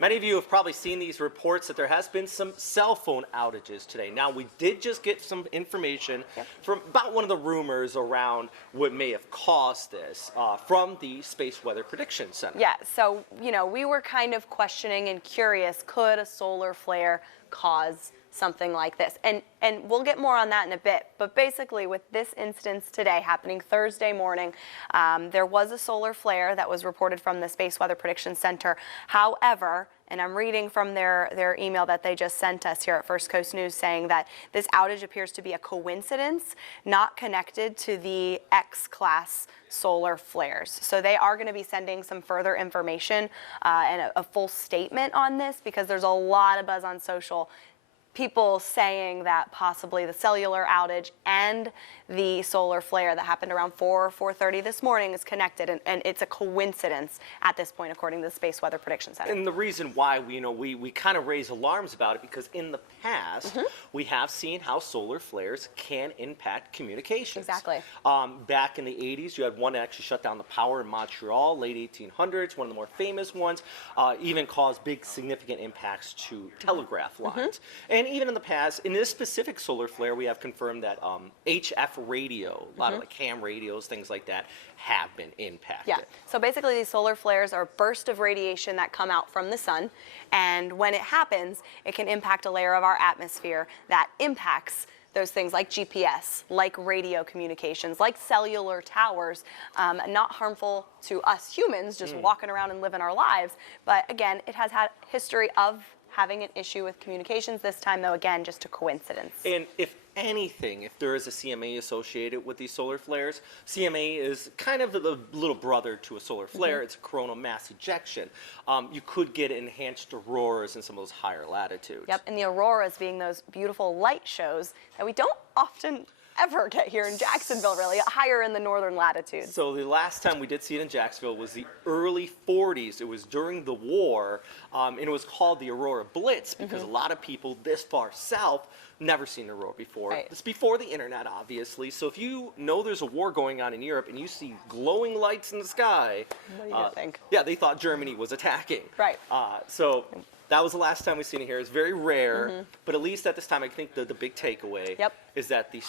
Many of you have probably seen these reports that there has been some cell phone outages today. Now, we did just get some information from about one of the rumors around what may have caused this from the Space Weather Prediction Center. Yeah, so, we were kind of questioning and curious, could a solar flare cause something like this? And we'll get more on that in a bit, but basically with this instance today happening Thursday morning, there was a solar flare that was reported from the Space Weather Prediction Center. However, and I'm reading from their email that they just sent us here at First Coast News saying that this outage appears to be a coincidence, not connected to the X-class solar flares. So they are going to be sending some further information and a full statement on this, because there's a lot of buzz on social, people saying that possibly the cellular outage and the solar flare that happened around 4:30 this morning is connected, and it's a coincidence at this point, according to the Space Weather Prediction Center. And the reason why we kind of raise alarms about it, because in the past we have seen how solar flares can impact communications. Exactly. Back in the 80s, you had one that actually shut down the power in Montreal, late 1800s, one of the more famous ones, even caused big significant impacts to telegraph lines. And even in the past, in this specific solar flare, we have confirmed that HF radio, a lot of like ham radios, things like that, have been impacted. Yeah, so basically these solar flares are bursts of radiation that come out from the sun, and when it happens, it can impact a layer of our atmosphere that impacts those things like GPS, like radio communications, like cellular towers, not harmful to us humans just walking around and living our lives, but again, it has had history of having an issue with communications. This time, though, again, just a coincidence. And if anything, if there is a CMA associated with these solar flares, CMA is kind of the little brother to a solar flare. It's a coronal mass ejection. You could get enhanced auroras in some of those higher latitudes. Yep, and the auroras being those beautiful light shows that we don't often ever get here in Jacksonville, really, higher in the northern latitudes. So the last time we did see it in Jacksonville was the early 40s. It was during the war, and it was called the Aurora Blitz, because a lot of people this far south never seen an aurora before. Right. It's before the internet, obviously. So if you know there's a war going on in Europe and you see glowing lights in the sky, what do you think? Yeah, they thought Germany was attacking. Right. So that was the last time we've seen it here. It's very rare, but at least at this time, I think the big takeaway is that the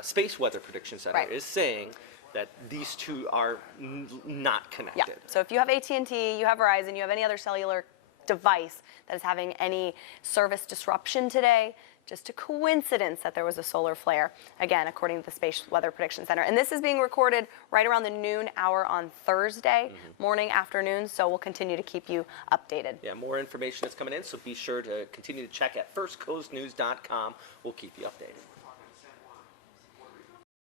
Space Weather Prediction Center is saying that these two are not connected. Yeah. So if you have AT&T, you have Verizon, you have any other cellular device that is having any service disruption today, just a coincidence that there was a solar flare, again, according to the Space Weather Prediction Center. And this is being recorded right around the noon hour on Thursday, morning, afternoon, so we'll continue to keep you updated. Yeah, more information is coming in, so be sure to continue to check at firstcoastnews.com. We'll keep you updated.